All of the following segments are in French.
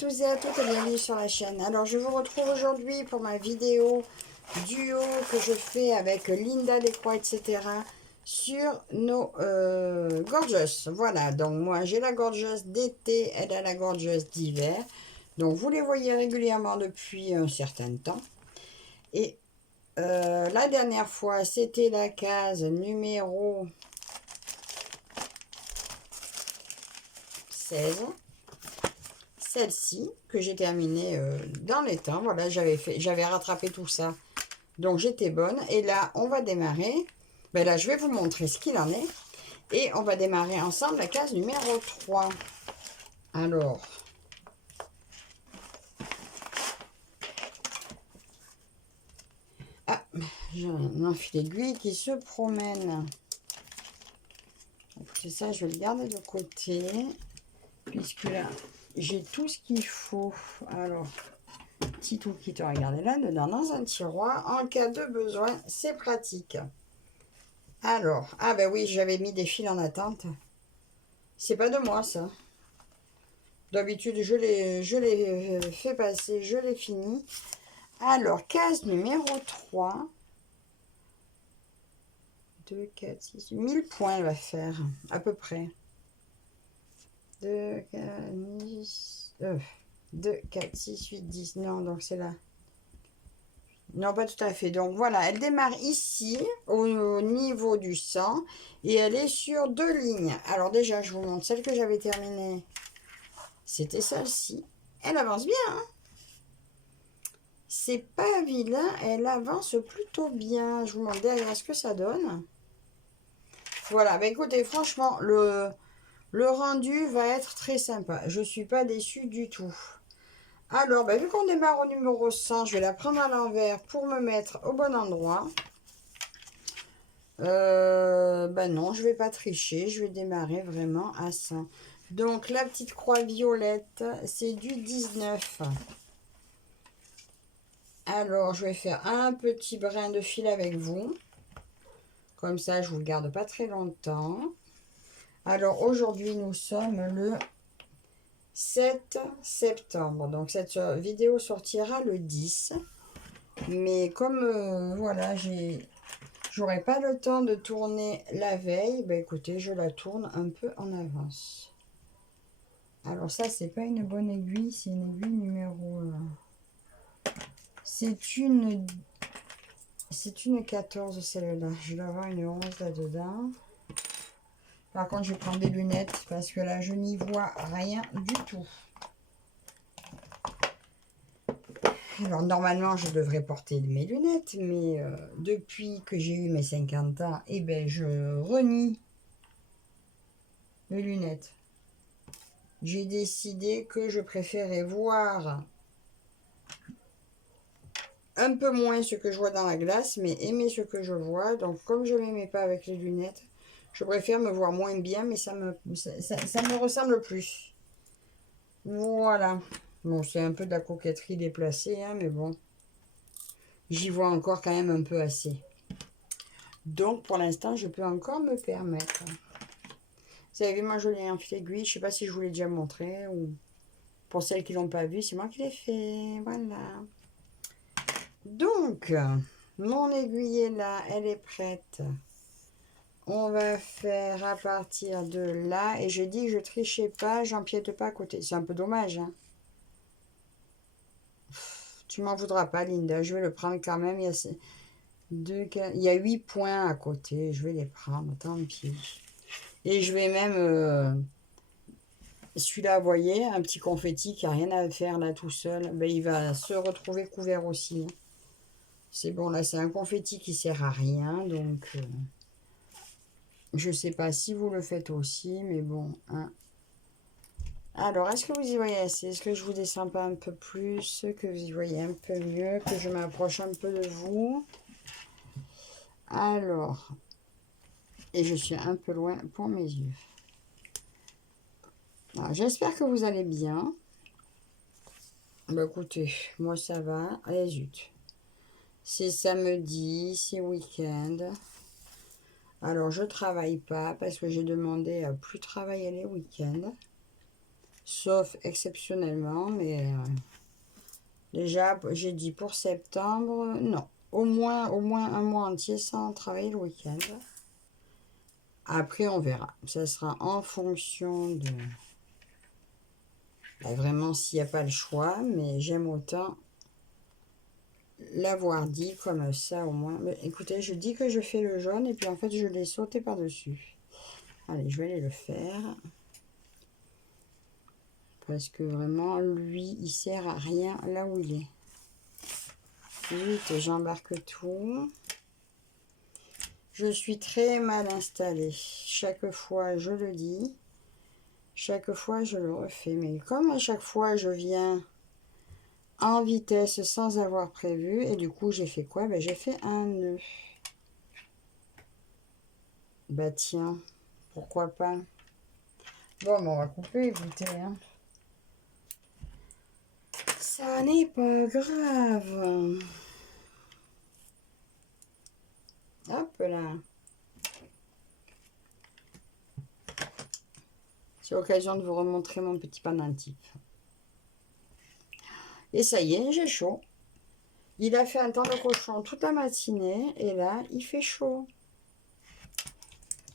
tous et à toutes et bienvenue sur la chaîne. Alors je vous retrouve aujourd'hui pour ma vidéo duo que je fais avec Linda Descroix, etc. sur nos gorgeous. Voilà, donc moi j'ai la gorgeous d'été, elle a la gorgeous d'hiver. Donc vous les voyez régulièrement depuis un certain temps. Et la dernière fois c'était la case numéro 16. Celle-ci que j'ai terminée dans les temps. Voilà, j'avais rattrapé tout ça, donc j'étais bonne. Et là on va démarrer, ben là je vais vous montrer ce qu'il en est et on va démarrer ensemble la case numéro 3. Alors j'ai un fil aiguille qui se promène. C'est ça, je vais le garder de côté puisque là j'ai tout ce qu'il faut. Alors petit toolkit, regardez là dedans dans un tiroir, en cas de besoin, c'est pratique. Alors, ah ben oui, j'avais mis des fils en attente. C'est pas de moi ça. D'habitude, je les fais passer, je les finis. Alors, case numéro 3. 2, 4, 6, 1000 points elle va faire, à peu près. 2, 4, 6, 8, 10. Non, donc c'est là. Non, pas tout à fait. Donc voilà, elle démarre ici, au niveau du 100, et elle est sur 2 lignes. Alors déjà, je vous montre celle que j'avais terminée. C'était celle-ci. Elle avance bien, hein. C'est pas vilain, elle avance plutôt bien. Je vous montre derrière ce que ça donne. Voilà, bah écoutez, franchement, le rendu va être très sympa. Je suis pas déçue du tout. Alors, bah, vu qu'on démarre au numéro 100, je vais la prendre à l'envers pour me mettre au bon endroit. Ben non, je vais pas tricher, je vais démarrer vraiment à 100. Donc la petite croix violette, c'est du 19. Alors je vais faire un petit brin de fil avec vous. Comme ça, je vous le garde pas très longtemps. Alors aujourd'hui, nous sommes le 7 septembre. Donc cette vidéo sortira le 10. Mais comme voilà, j'aurai pas le temps de tourner la veille, ben écoutez, je la tourne un peu en avance. Alors ça, c'est pas une bonne aiguille, c'est une aiguille numéro... C'est une 14 celle-là. Je dois avoir une 11 là-dedans. Par contre, je vais prendre des lunettes parce que là, je n'y vois rien du tout. Alors, normalement, je devrais porter mes lunettes, mais depuis que j'ai eu mes 50 ans, eh ben, je renie les lunettes. J'ai décidé que je préférais voir un peu moins ce que je vois dans la glace, mais aimer ce que je vois. Donc, comme je ne m'aimais pas avec les lunettes, je préfère me voir moins bien, mais ça me ressemble plus. Voilà. Bon, c'est un peu de la coquetterie déplacée, hein, mais bon. J'y vois encore quand même un peu assez. Donc, pour l'instant, je peux encore me permettre. Vous avez vu ma jolie en fil aiguille. Je ne sais pas si je vous l'ai déjà montré. Ou pour celles qui ne l'ont pas vu, c'est moi qui l'ai fait. Voilà. Donc, mon aiguille est là. Elle est prête. On va faire à partir de là. Et je dis que je trichais pas. J'empiète pas à côté. C'est un peu dommage, hein. Tu m'en voudras pas, Linda. Je vais le prendre quand même. Il y a 8 points à côté. Je vais les prendre. Tant pis. Et je vais même... celui-là, vous voyez, un petit confetti qui n'a rien à faire là tout seul. Ben, il va se retrouver couvert aussi. C'est bon, là, c'est un confetti qui sert à rien. Donc, je sais pas si vous le faites aussi. Mais bon, hein. Alors, est-ce que vous y voyez assez? Est-ce que je vous descends pas un peu plus? Que vous y voyez un peu mieux? Que je m'approche un peu de vous? Alors, et je suis un peu loin pour mes yeux. J'espère que vous allez bien. Bah écoutez, moi ça va. Allez, zut. C'est samedi, c'est week-end. Alors, je travaille pas parce que j'ai demandé à plus travailler les week-ends. sauf exceptionnellement, mais déjà, j'ai dit pour septembre, non. Au moins un mois entier sans travailler le week-end. Après, on verra. Ça sera en fonction de... Bah, vraiment, s'il n'y a pas le choix, mais j'aime autant l'avoir dit comme ça au moins. Mais écoutez, je dis que je fais le jaune et puis en fait, je l'ai sauté par-dessus. Allez, je vais aller le faire. Parce que vraiment, lui, il sert à rien là où il est. Vite, j'embarque tout. Je suis très mal installée. Chaque fois, je le dis. Chaque fois, je le refais. Mais comme à chaque fois, je viens en vitesse sans avoir prévu. Et du coup, j'ai fait quoi? Ben, j'ai fait un nœud. Bah tiens, pourquoi pas? Bon, on va couper, écoutez. Hein. Ça n'est pas grave. Hop là. C'est l'occasion de vous remontrer mon petit pendentif. Et ça y est, j'ai chaud. Il a fait un temps de cochon toute la matinée. Et là, il fait chaud.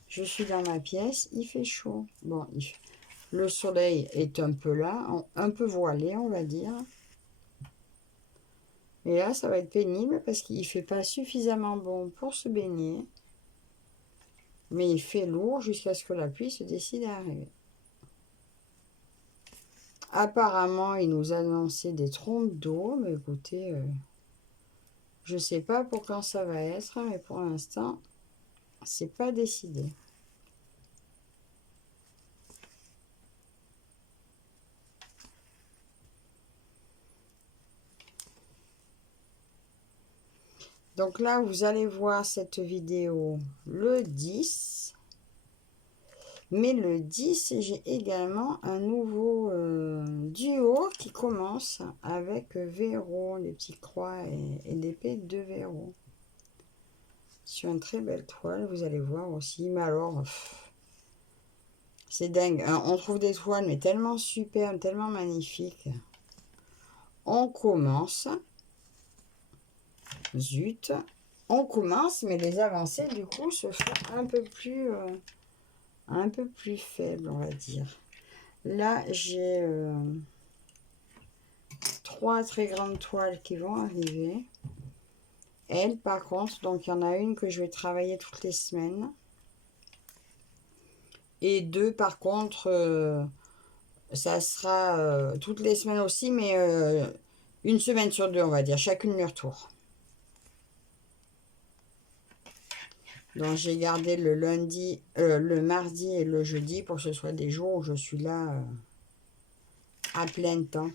Je suis dans ma pièce, il fait chaud. Bon, le soleil est un peu là, un peu voilé, on va dire. Et là, ça va être pénible parce qu'il ne fait pas suffisamment bon pour se baigner. Mais il fait lourd jusqu'à ce que la pluie se décide à arriver. Apparemment, il nous annonçait des trompes d'eau. Mais écoutez, je ne sais pas pour quand ça va être. Mais pour l'instant, c'est pas décidé. Donc là, vous allez voir cette vidéo le 10. Mais le 10, j'ai également un nouveau duo qui commence avec Véro, les petits croix et l'épée de Véro. Sur une très belle toile, vous allez voir aussi. Mais alors, c'est dingue. Hein, on trouve des toiles, mais tellement superbes, tellement magnifiques. On commence. Zut. On commence, mais les avancées, du coup, se font un peu plus faibles, on va dire. Là, j'ai 3 très grandes toiles qui vont arriver. Elle, par contre, donc il y en a une que je vais travailler toutes les semaines. Et 2, par contre, ça sera toutes les semaines aussi, mais une semaine sur 2, on va dire, chacune leur tour. Donc j'ai gardé le lundi, le mardi et le jeudi pour que ce soit des jours où je suis là à plein temps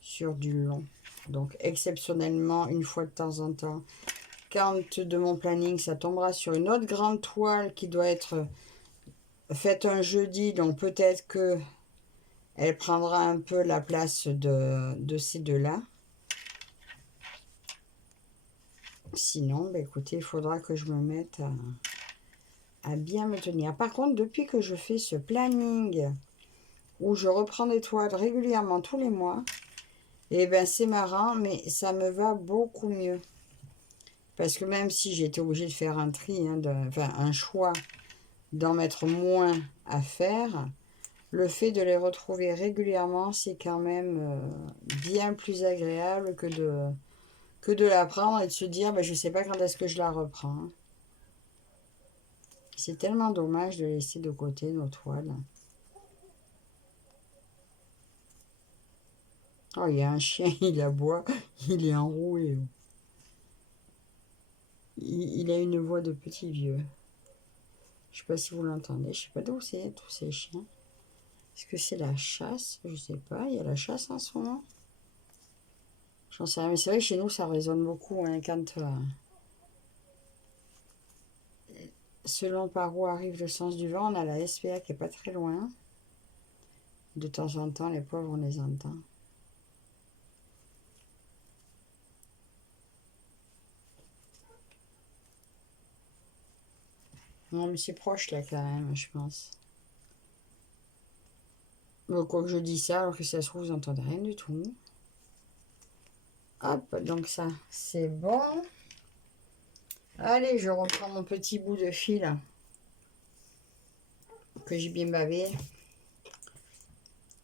sur du long. Donc exceptionnellement, une fois de temps en temps, quand de mon planning ça tombera sur une autre grande toile qui doit être faite un jeudi, donc peut-être que elle prendra un peu la place de ces deux-là. Sinon, bah écoutez, il faudra que je me mette à bien me tenir. Par contre, depuis que je fais ce planning où je reprends des toiles régulièrement tous les mois, et ben c'est marrant, mais ça me va beaucoup mieux. Parce que même si j'étais obligée de faire un tri, hein, enfin un choix d'en mettre moins à faire, le fait de les retrouver régulièrement, c'est quand même bien plus agréable que de la prendre et de se dire, ben, je ne sais pas quand est-ce que je la reprends. C'est tellement dommage de laisser de côté nos toiles. Oh, il y a un chien, il aboie, il est enroué. Il a une voix de petit vieux. Je ne sais pas si vous l'entendez, je ne sais pas d'où c'est tous ces chiens. Est-ce que c'est la chasse? Je ne sais pas, il y a la chasse en ce moment. J'en sais rien, mais c'est vrai que chez nous ça résonne beaucoup hein, quand selon par où arrive le sens du vent, on a la SPA qui est pas très loin. De temps en temps, les pauvres, on les entend. Non, mais c'est proche là quand même, je pense. Quoi que je dis ça, alors que ça se trouve, vous n'entendez rien du tout. Hop, donc ça, c'est bon. Allez, je reprends mon petit bout de fil que j'ai bien bavé.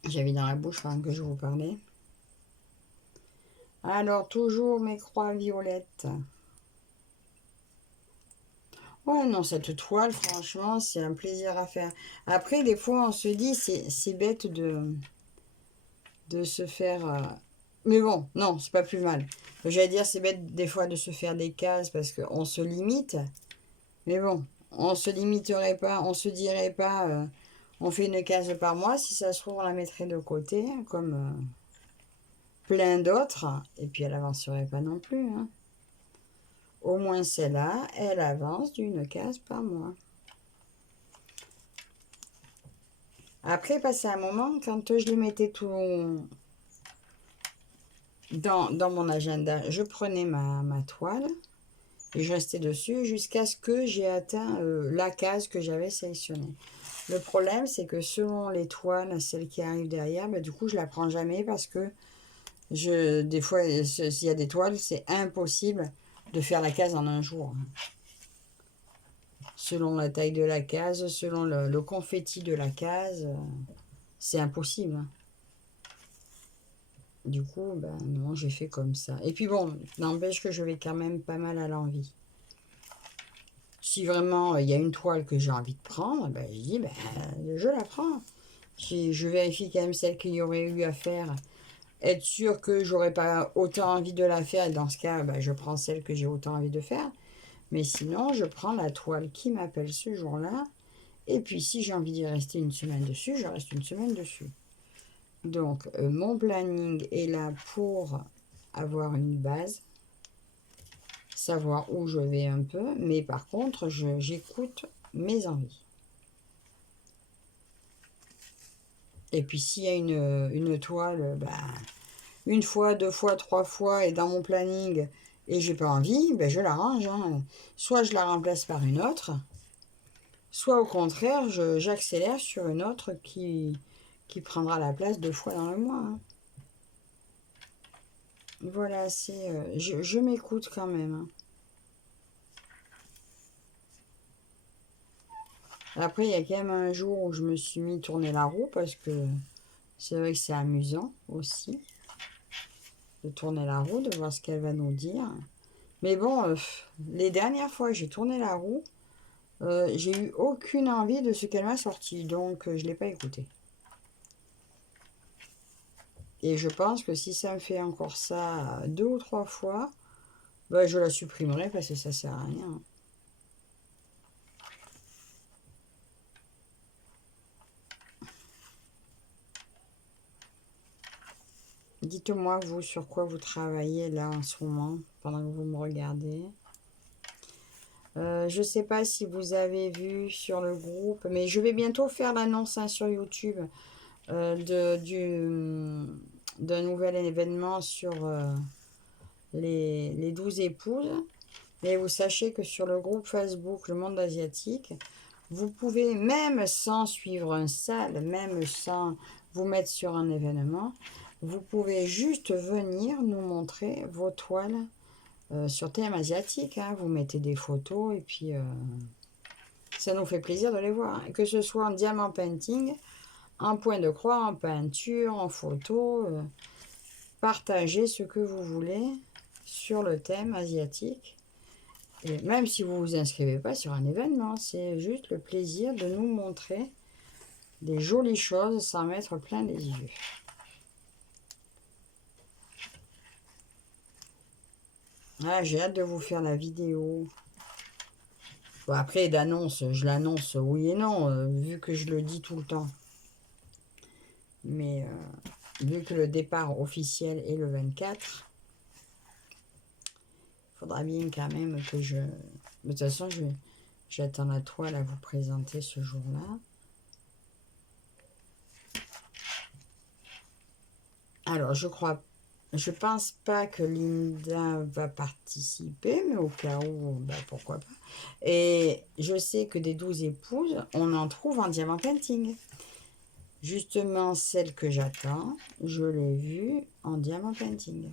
J'avais dans la bouche pendant que je vous parlais. Alors, toujours mes croix violettes. Ouais, non, cette toile, franchement, c'est un plaisir à faire. Après, des fois, on se dit, c'est bête de se faire... Mais bon, non, c'est pas plus mal. J'allais dire, c'est bête des fois de se faire des cases parce qu'on se limite. Mais bon, on se limiterait pas, on se dirait pas, on fait une case par mois. Si ça se trouve, on la mettrait de côté, comme plein d'autres. Et puis, elle avancerait pas non plus, hein. Au moins celle-là, elle avance d'une case par mois. Après, passé un moment, quand je les mettais tout dans mon agenda, je prenais ma toile et je restais dessus jusqu'à ce que j'ai atteint la case que j'avais sélectionnée. Le problème, c'est que selon les toiles, celle qui arrive derrière, bah, du coup, je la prends jamais parce que des fois, s'il y a des toiles, c'est impossible de faire la case en un jour. Selon la taille de la case, selon le confetti de la case, c'est impossible. Du coup, ben non, j'ai fait comme ça. Et puis bon, n'empêche que je vais quand même pas mal à l'envie. Si vraiment il y a une toile que j'ai envie de prendre, ben, je dis, ben, je la prends. Je vérifie quand même celle qu'il y aurait eu à faire. Être sûr que j'aurais pas autant envie de la faire. Et dans ce cas, ben, je prends celle que j'ai autant envie de faire. Mais sinon, je prends la toile qui m'appelle ce jour-là. Et puis si j'ai envie d'y rester une semaine dessus, je reste une semaine dessus. Donc, mon planning est là pour avoir une base, savoir où je vais un peu, mais par contre, j'écoute mes envies. Et puis, s'il y a une toile, ben, une fois, deux fois, trois fois, et dans mon planning, et j'ai pas envie, ben, je la range, hein. Soit je la remplace par une autre, soit au contraire, j'accélère sur une autre qui prendra la place deux fois dans le mois, hein. Voilà, je m'écoute quand même, hein. Après, il y a quand même un jour où je me suis mis tourner la roue parce que c'est vrai que c'est amusant aussi de tourner la roue, de voir ce qu'elle va nous dire. Mais bon, les dernières fois que j'ai tourné la roue, j'ai eu aucune envie de ce qu'elle m'a sorti, donc je ne l'ai pas écoutée. Et je pense que si ça me fait encore ça deux ou trois fois, bah, je la supprimerai parce que ça sert à rien. Dites-moi, vous, sur quoi vous travaillez là en ce moment, pendant que vous me regardez. Je ne sais pas si vous avez vu sur le groupe, mais je vais bientôt faire l'annonce, hein, sur YouTube d'un nouvel événement sur les 12 épouses. Mais vous sachez que sur le groupe Facebook Le Monde Asiatique, vous pouvez, même sans suivre un salle, même sans vous mettre sur un événement, vous pouvez juste venir nous montrer vos toiles sur thème asiatique, hein. Vous mettez des photos et puis ça nous fait plaisir de les voir, hein. Que ce soit en diamant painting, en point de croix, en peinture, en photo, partagez ce que vous voulez sur le thème asiatique. Et même si vous ne vous inscrivez pas sur un événement, c'est juste le plaisir de nous montrer des jolies choses sans mettre plein les yeux. Ah, j'ai hâte de vous faire la vidéo. Bon, après, d'annonce, je l'annonce oui et non, vu que je le dis tout le temps. Mais vu que le départ officiel est le 24, il faudra bien quand même que je... De toute façon, j'attends la toile à vous présenter ce jour-là. Alors, je pense pas que Linda va participer, mais au cas où, bah, pourquoi pas. Et je sais que des 12 épouses, on en trouve en diamant painting. Justement, celle que j'attends, je l'ai vue en diamant painting.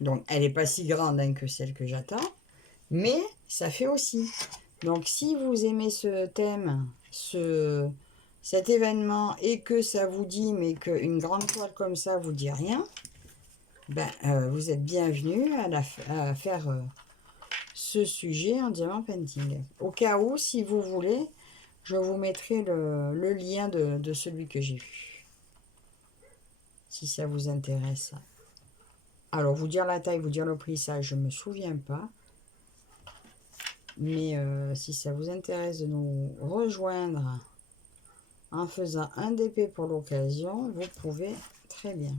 Donc, elle n'est pas si grande hein, que celle que j'attends, mais ça fait aussi. Donc, si vous aimez ce thème, cet événement, et que ça vous dit, mais qu'une grande toile comme ça vous dit rien, ben, vous êtes bienvenue à faire ce sujet en diamant painting. Au cas où, si vous voulez, je vous mettrai le lien de celui que j'ai vu, si ça vous intéresse. Alors, vous dire la taille, vous dire le prix, ça, je ne me souviens pas. Mais si ça vous intéresse de nous rejoindre en faisant un DP pour l'occasion, vous pouvez très bien.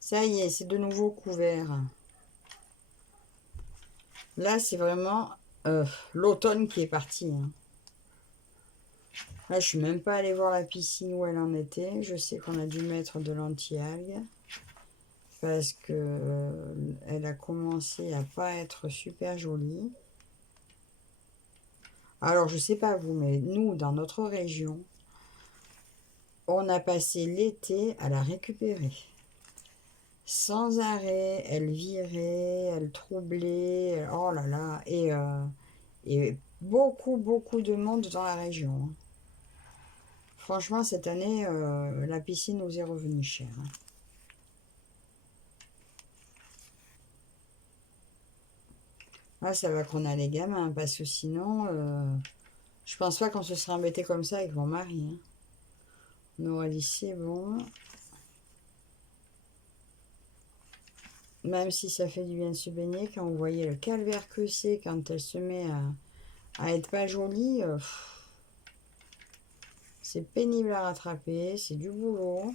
Ça y est, c'est de nouveau couvert. Là, c'est vraiment l'automne qui est parti. Hein. Là, je suis même pas allée voir la piscine où elle en était. Je sais qu'on a dû mettre de l'anti-algues parce que elle a commencé à pas être super jolie. Alors, je sais pas vous, mais nous, dans notre région, on a passé l'été à la récupérer. Sans arrêt, elle virait, elle troublait, oh là là, et beaucoup, beaucoup de monde dans la région. Hein. Franchement, cette année, la piscine nous est revenue cher. Hein. Là, ça va qu'on a les gamins, parce que sinon, je pense pas qu'on se serait embêté comme ça avec mon mari. Hein. On aurait dit, c'est bon. Même si ça fait du bien de se baigner, quand vous voyez le calvaire que c'est, quand elle se met à être pas jolie, c'est pénible à rattraper, c'est du boulot.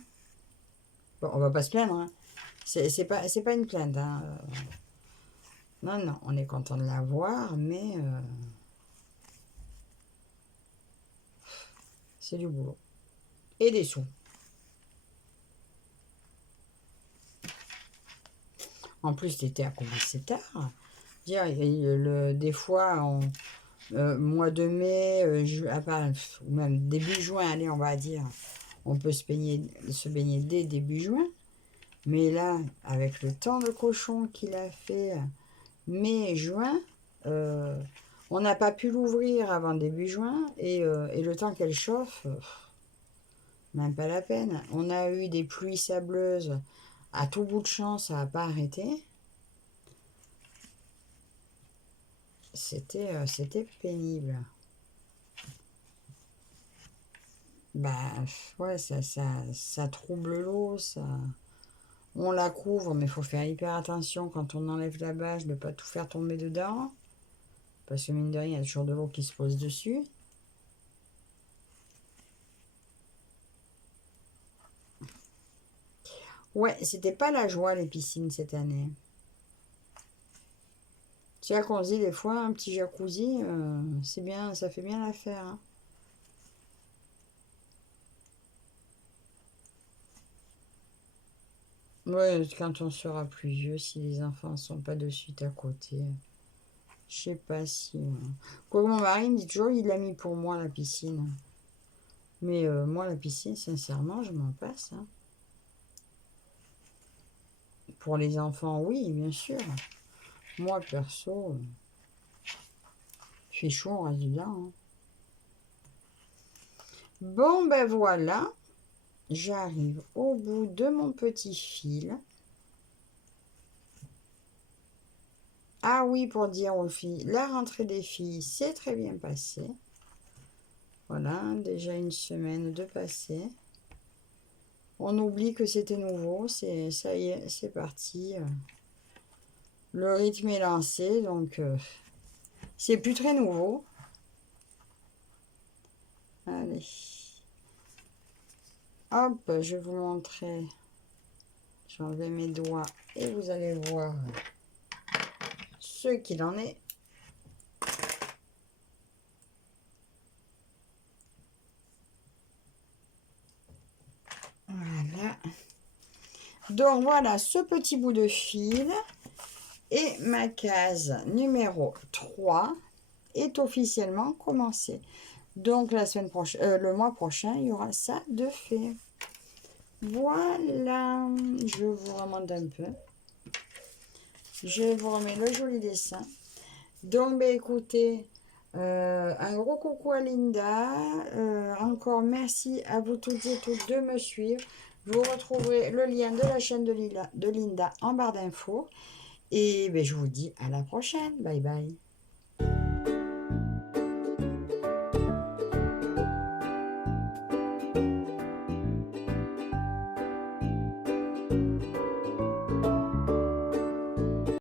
Bon, on va pas se plaindre, hein. C'est pas une plainte, hein. Non, non, on est content de la voir, mais c'est du boulot. Et des sous. En plus, l'été a commencé tard. Dire, des fois, mois de mai, ou même début juin, allez, on va dire, on peut se baigner dès début juin. Mais là, avec le temps de cochon qu'il a fait mai et juin, on n'a pas pu l'ouvrir avant début juin. Et le temps qu'elle chauffe, même pas la peine. On a eu des pluies sableuses à tout bout de champ, ça n'a pas arrêté. C'était pénible. Bah, ouais, ça trouble l'eau, ça... On la couvre, mais il faut faire hyper attention quand on enlève la bâche de ne pas tout faire tomber dedans. Parce que mine de rien, il y a toujours de l'eau qui se pose dessus. Ouais, c'était pas la joie les piscines cette année. C'est là qu'on se dit des fois, un petit jacuzzi, c'est bien, ça fait bien l'affaire. Hein. Ouais, quand on sera plus vieux, si les enfants sont pas de suite à côté. Je sais pas si... Quoi, mon mari me dit toujours, il l'a mis pour moi la piscine. Mais moi, la piscine, sincèrement, je m'en passe. Hein. Pour les enfants, oui, bien sûr. Moi, perso, il fait chaud, on reste dedans. Hein. Bon, ben voilà. J'arrive au bout de mon petit fil. Ah oui, pour dire aux filles, la rentrée des filles s'est très bien passée. Voilà, déjà une semaine de passé. On oublie que c'était nouveau, ça y est, c'est parti. Le rythme est lancé, donc c'est plus très nouveau. Allez. Hop, je vais vous montrer. J'enlève mes doigts et vous allez voir ce qu'il en est. Voilà. Donc voilà ce petit bout de fil et ma case numéro 3. est officiellement commencé. Donc la semaine prochaine, le mois prochain, il y aura ça de fait. Voilà, je vous remonte un peu. Je vous remets le joli dessin. Donc, ben, écoutez, un gros coucou à Linda. Encore merci à vous toutes et tous de me suivre. Vous retrouverez le lien de la chaîne de Linda en barre d'infos. Et ben, je vous dis à la prochaine. Bye bye.